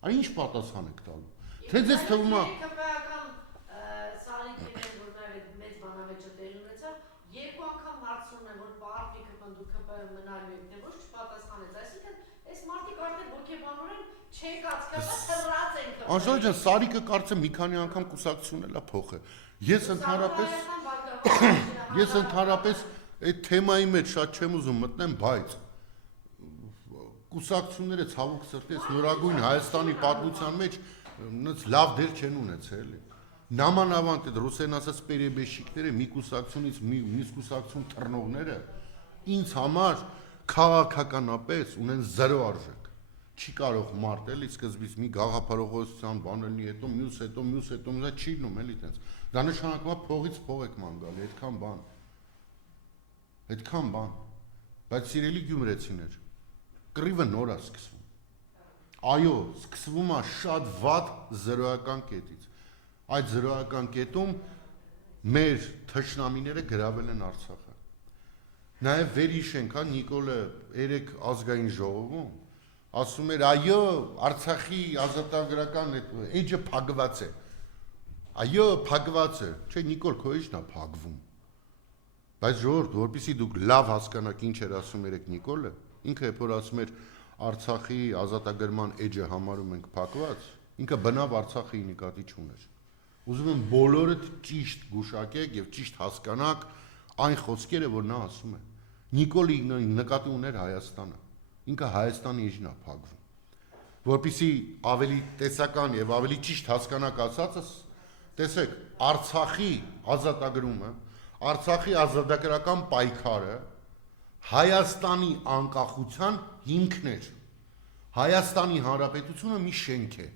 Այն ինչ պատասխան եք տալու։ Թե ձեզ թվում է երկու անգամ հարցնում եմ, որ պարտվի կպնդու կպը մնալու եք, թե ոչ չպատասխանեց, այսինքն այս մարդիկ արդեն ոգեբանորեն չեկած կպը թռած են կպը։ Անժելա ջան, Սարիկը կարծեմ մի քանի անգամ կուսակցություն էլ է փոխել։ Ես ընդհանրապես այդ թեմայի մեջ շատ չեմ ուզում մտնեմ, բայց կուսակցությունները ցավոք սրտի նորագույն Հայաստանի պատմության մեջ լավ դեր չեն ունեցել էլի։ Նամանավանդ այդ ռուսեն ասած պերեբեշիկները մի կուսակցությունից մյուս կուսակցություն թռնողները ինձ համար քաղաքականապես ունեն զրո արժեք։ Չի կարող մարդ էլի սկզբից մի գաղափարողության բան լինի, հետո մյուս դա չի լինում էլի այդպես։ Դա նշանակում է փողից փող եք ման գալի, այդքան բան։ Բայց սիրելի գյումրեցիներ, կռիվը նոր է սկսվում։ Այո, սկսվում է շատ վատ զրոական կետից։ Այդ զրոական կետում մեր թշնամիները գրավել են Արցախը։ Նաև վերհիշենք, հա, Նիկոլը երեք ազգային ժողովում ասում էր, այո, Արցախի ազատագրական էջը փակված է։ Այո, փակված է։ Չէ, Նիկոլ, քո էջն է փակվում։ Բայց ժողովուրդ, որպեսզի դուք լավ հասկանաք ինչ էր ասում երեք Նիկոլը, ինքը երբ որ ասում էր Արցախի ազատագրման էջը համարում ենք փակված, ինքը բնավ Արցախի նկատի չուներ։ Ուզում եմ բոլորդ ճիշտ գուշակեք եւ ճիշտ հասկանաք այն խոսքերը, որ նա ասում է։ Նիկոլը նկատի ուներ Հայաստանը։ Ինքը Հայաստանի էջն է փակվում։ Որպեսզի ավելի տեսական եւ ավելի ճիշտ հասկանաք ասածս, տեսեք, Արցախի ազատագրումը, Արցախի ազատագրական պայքարը Հայաստանի անկախության հիմքն էր։ Հայաստանի Հանրապետությունը մի շենք է,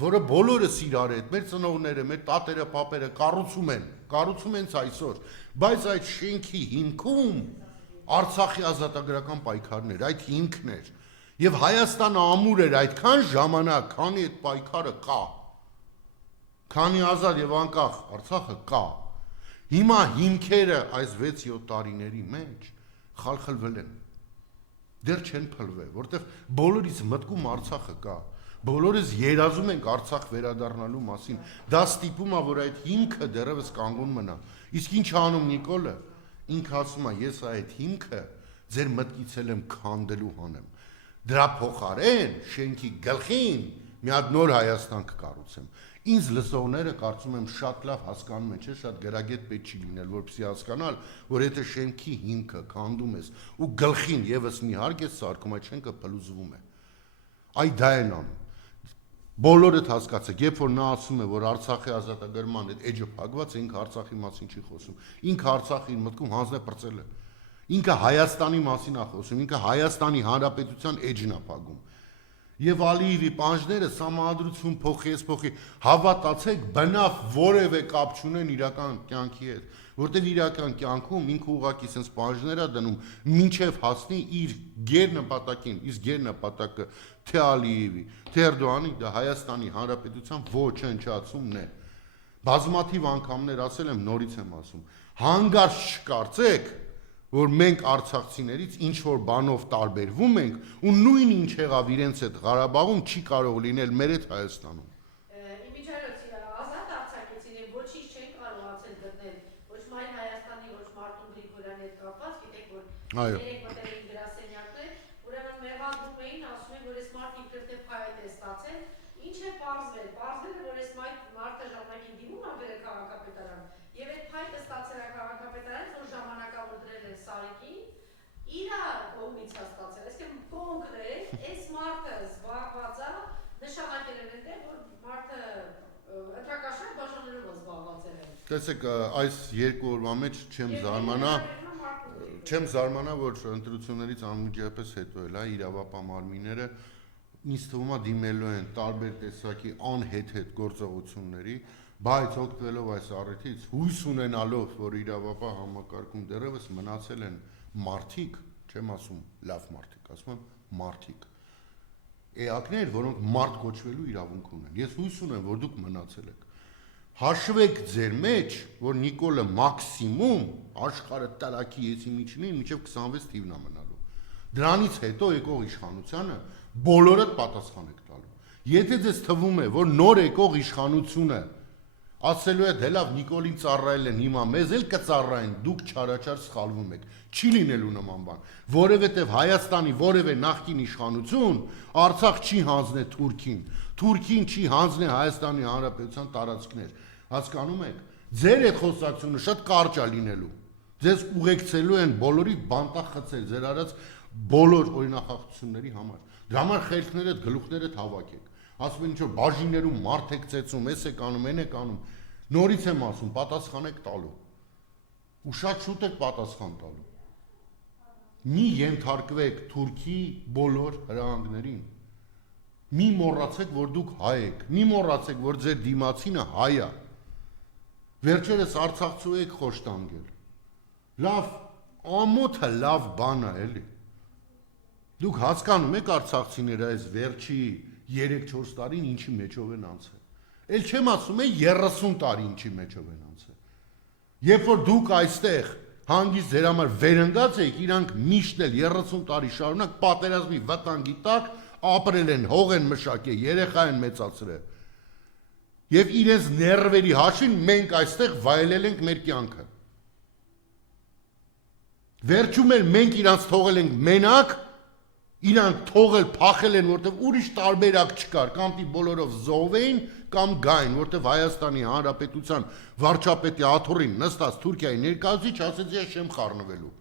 որը բոլորս իրար հետ, մեր ծնողները, մեր տատերը, պապերը կառուցում են այսօր, բայց այդ շենքի հիմքում Արցախի ազատագրական պայքարն էր, այդ հիմքն էր։ Եվ Հայաստանը ամուր էր այդքան ժամանակ, քանի այդ պայքարը կա։ Քանի ազատ եւ անկախ Արցախը կա։ Հիմա հիմքերը այս 6-7 տարիների մեջ խալխլվել են։ Դեռ չեն փլվել, որտեղ բոլորիս մտքում Արցախը կա։ Բոլորս երազում ենք Արցախ վերադառնալու մասին։ Դա ստիպում է, որ այդ հիմքը դեռևս կանգուն մնա։ Իսկ ինչ անում Նիկոլը։ Ինքը ասում է, ես այդ հիմքը ձեր մտքից եմ քանդելու հանեմ։ Դրա փոխարեն շենքի գլխին մի հատ նոր Հայաստան կկառուցեմ։ Ինձ լսողները կարծում եմ շատ լավ հասկանում են, չէ՞, շատ գրագետ պետք չի լինել, որպեսզի հասկանալ, որ եթե շենքի հիմքը քանդում ես ու գլխին եւս մի հարկ ես սարքում, այդ շենքը փլուզվում է։ Այ դա են անում։ Բոլորդ հասկացեք, երբ որ նա ասում է, որ Արցախի ազատագրման այդ էջը փակված է, ինքը Արցախի մասին չի խոսում։ Ինքը Արցախի մտքում հանձն է պրծել է։ Ինքը Հայաստանի մասին է խոսում, ինքը Հայաստանի Հանրապետության էջն է փակում։ Եվ Ալիևի պանջները սահմանադրություն փոխի, հավատացեք, բնավ որևէ կապ չունեն իրական կյանքի հետ, որտեղ իրական կյանքում ինքը ուղղակի sense պանջներ է դնում, մինչև հասնի իր գերնպատակին, իսկ գերնպատակը թե Ալիևի, թե Էրդողանի, դա Հայաստանի Հանրապետության ոչնչացումն է։ Բազմաթիվ անգամներ ասել եմ, նորից եմ ասում, հանգարց չկարծեք, որ մենք արցախցիներից ինչ որ բանով տարբերվում ենք ու նույն ինչ եղավ իրենց հետ Ղարաբաղում չի կարող լինել մեր հետ Հայաստանում։ Իմիջիայլոցի ազատ արցախցիները ոչինչ չեն կարողացել գտնել ոչ մայր Հայաստանի, ոչ Մարտուն Գրիգորյանի հետ կապված, գիտեք որ երեք մտերին գրասենյակներ, ուրեմն մեղադրում էին, ասում են, որ այս մարդը իբրև թե փայտ է ստացել, ինչ է պարզվել, որ այս մարդը ժամանակին դիմում է բերել քաղաքապետարան, եւ այդ փայտը ստացել է քաղաքապետարանից, որ ժամանակավոր դրել է Սարիկին, իրա կողմից է ստացել, այսինքն կոնկրետ այս մարդը զբաղված է, նշանակել են այնտեղ, որ մարդը ընտրակաշար բաժանելով է զբաղված եղել։ Տեսեք, այս երկու օրվա մեջ չեմ զարմանա, որ ընտրություններից անմիջապես հետո էլ իրավապահ մարմինները ինձ թվում է դիմելու են տարբեր տեսակի անհեթեթ գործողությունների, բայց օգտվելով այս առիթից, հույս ունենալով, որ իրավապահ համակարգում դեռևս մնացել են մարդիկ, չեմ ասում լավ մարդիկ, ասում եմ մարդիկ, էակներ, որոնք մարդ կոչվելու իրավունք ունեն։ Ես հույս ունեմ, որ դուք մնացել եք։ Հաշվեք ձեր մեջ, որ Նիկոլը մաքսիմում աշխարհը տարակի եսի միջնին մինչև 26 թիվն է մնալու։ Դրանից հետո եկող իշխանությանը բոլորդ պատասխան եք տալու։ Եթե ձեզ թվում է, որ նոր եկող իշխանությունը ասելու է դե լավ Նիկոլին ծառայել են հիմա մեզ էլ կծառայեն, դուք չարաչար սխալվում եք, չի լինելու նման բան, որովհետև Հայաստանի որևէ նախկին իշխանություն Արցախ չի հանձնել Թուրքին, Թուրքին չի հանձնել Հայաստանի Հանրապետության տարածքներ, հասկանում եք, ձեր այդ խոսակցությունը շատ կարճ է լինելու, ձեզ ուղեկցելու են բոլորի բանտախցել ձեր արած բոլոր օրինախախտությունների համար, դրա համար խելքներդ գլուխներդ հավաքեք, ասում են ինչ որ բաժիններում մարդ եք ծեծում, էս եք անում, այն եք անում, նորից եմ ասում, պատասխան եք տալու, ու շատ շուտ եք պատասխան տալու, մի ենթարկվեք Թուրքի բոլոր հրահանգներին, մի մոռացեք, որ դուք հայ եք, մի մոռացեք, որ ձեր դիմացինը հայ է, վերջերս Արցախցու եք խոշտանգել, լավ, ամոթը լավ բան է, էլի, դուք հասկանում եք արցախցիները այս վերջի 3-4 տարին ինչի մեջով են անցել, էլ չեմ ասում է 30 տարի ինչի մեջով են անցել, երբ որ դուք այստեղ հանգիստ ձեր համար վերընկած եք, իրանք միշտ էլ 30 տարի շարունակ պատերազմի վտանգի տակ ապրել են, հող են մշակել, երեխա են մեծացրել, և իրենց ներվերի հաշվին մենք այստեղ վայելել ենք մեր կյանքը, վերջում էլ մենք իրանց թողել ենք մենակ, իրանք թողել փախել են, որտեվ ուրիշ տարբերակ չկար, կամ պի բոլորով զոհվեին, կամ գային, որտեվ Հայաստանի Հանրապետության վարչապետի աթոռին նստած Թուրքիայի ներկայացուցիչ ասեց ես չեմ խառնվելու։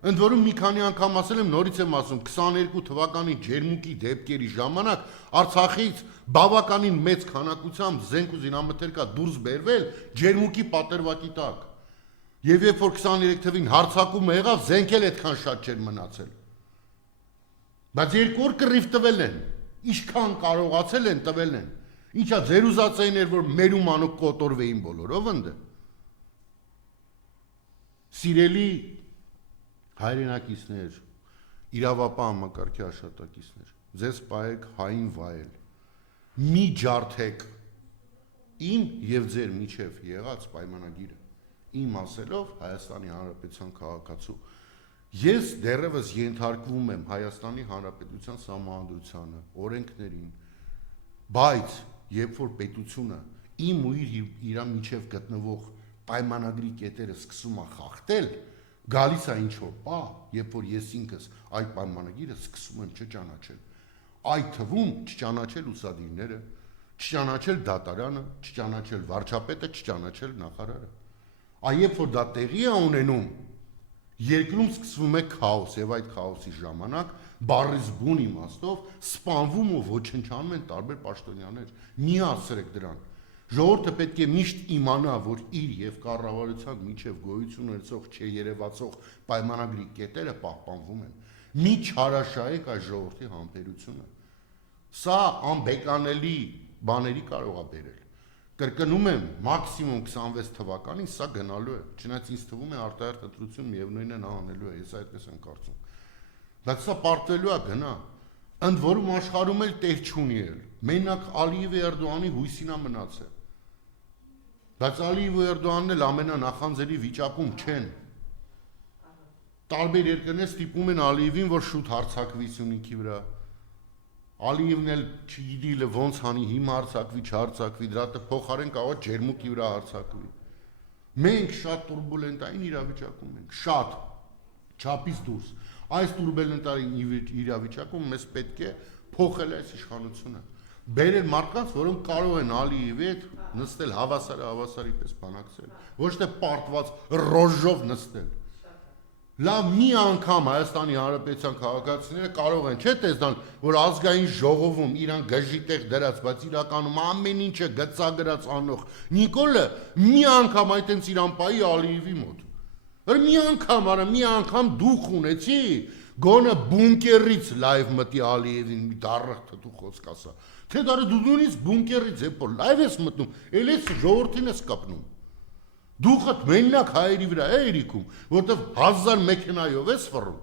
Ընդ որում մի քանի անգամ ասել եմ, նորից եմ ասում, 22 թվականի ջերմուկի դեպքերի ժամանակ Արցախից բավականին մեծ քանակությամբ զենք ու զինամթերք դուրս բերվել ջերմուկի պատերվածի տակ։ Եվ երբ որ 23 թվին հարձակումը եղավ, զենք էլ այդքան շատ չէր մնացել։ Բայց երկու օր կռիվ տվել են, ինչքան կարողացել են տվել են, ինչա ձեր ուզածային էր, որ մերում անոք կոտորվեին բոլորով ընդ է։ Սիրելի հայրենակիցներ, իրավապահ համակարգի աշխատակիցներ, ձեզ պահեք հային վայել, մի ջարդեք իմ և ձեր միջև եղած պայմանագիրը, իմ ասելով Հայաստանի Հանրապետության քաղաքացու, ես դեռևս ենթարկվում եմ Հայաստանի Հանրապետության սահմանադրությանը, օրենքներին, բայց երբ որ պետությունը իմ ու իր միջև գտնվող պայմանագրի կետերը սկսում է խախտել, գալիս է ինչ-որ պահ, երբ որ ես ինքս այդ պայմանագիրը սկսում եմ չճանաչել, այդ թվում չճանաչել ուսադիրները, չճանաչել դատարանը, չճանաչել վարչապետը, չճանաչել նախարարը, երբ որ դա տեղի է ունենում, երկրում սկսվում է քաոս և այդ քաոսի ժամանակ բառից բուն իմաստով սպանվում ու ոչնչանում են տարբեր պաշտոնյաներ, մի հասցրեք դրան, ժողովուրդը պետք է միշտ իմանա, որ իր և կառավարության միջև գոյություն ունեցող չերևացող պայմանագրի կետերը պահպանվում են, մի չարաշահեք այս ժողովրդի համբերությունը, սա անբեկանելի բաների կարող է բերել, կրկնում եմ, մաքսիմում 26 թվականին սա գնալու է, չնայած ինձ թվում է արտահերթ ընտրություն միևնույնն է նա անելու է, ես այդպես եմ կարծում, բայց սա պարտվելու է գնա, ընդ որում աշխարհում էլ տեղ չունի էլ, մենակ Ալիևի Էրդողանի հույսին է մնացել, բայց Ալիև ու Էրդողանն էլ ամենանախանձելի վիճակում չեն, տարբեր երկրներ ստիպում են Ալիևին, որ շուտ հարձակվի Սյունիքի վրա, Ալիևն էլ չգիտի ոնց հանի հիմա հարձակվի, չհարձակվի, դրա փոխարեն կարող է ջերմուկի վրա հարձակվի։ Մենք շատ տուրբուլենտային իրավիճակում ենք, շատ, չափից դուրս։ Այս տուրբուլենտային իրավիճակում մեզ պետք է փոխել այս իշխանությունը։ Բերել մարդկանց, որոնք կարող են Ալիևի հետ նստել հավասարի պես բանակցել, ոչ թե պարտված ռոժով նստել։ Լավ մի անգամ Հայաստանի Հանրապետության քաղաքացիները կարող են չէ տեսնալ, որ ազգային ժողովում իրան գժիտեղ դրած, բայց իրականում ամեն ինչը գծագրած անող Նիկոլը մի անգամ այդտենց իրան պայի Ալիևի մոտ։ Մի անգամ դուխ ունեցի, գոնը բունկերից լայվ մտի Ալիևին մի դառը թթու խոսք ասա։ Թե դարը դու նույնիսկ բունկերից երբ որ լայվ ես մտնում, էլ ես ժողովրդին ես կապնում։ Դուխդ մենակ հայերի վրա է երիքում, որտեվ 1000 մեքենայով ես ֆռում,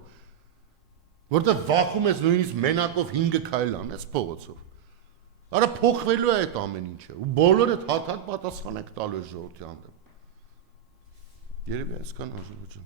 որտեվ վախում ես նույնիսկ մենակով 5 քայլ անես փողոցով։ Արա փոխվելու է այդ ամեն ինչը, ու բոլորը հատ պատասխան եք տալու ժողովրդի հանդեպ։ Երևի այսքան Ազովջան։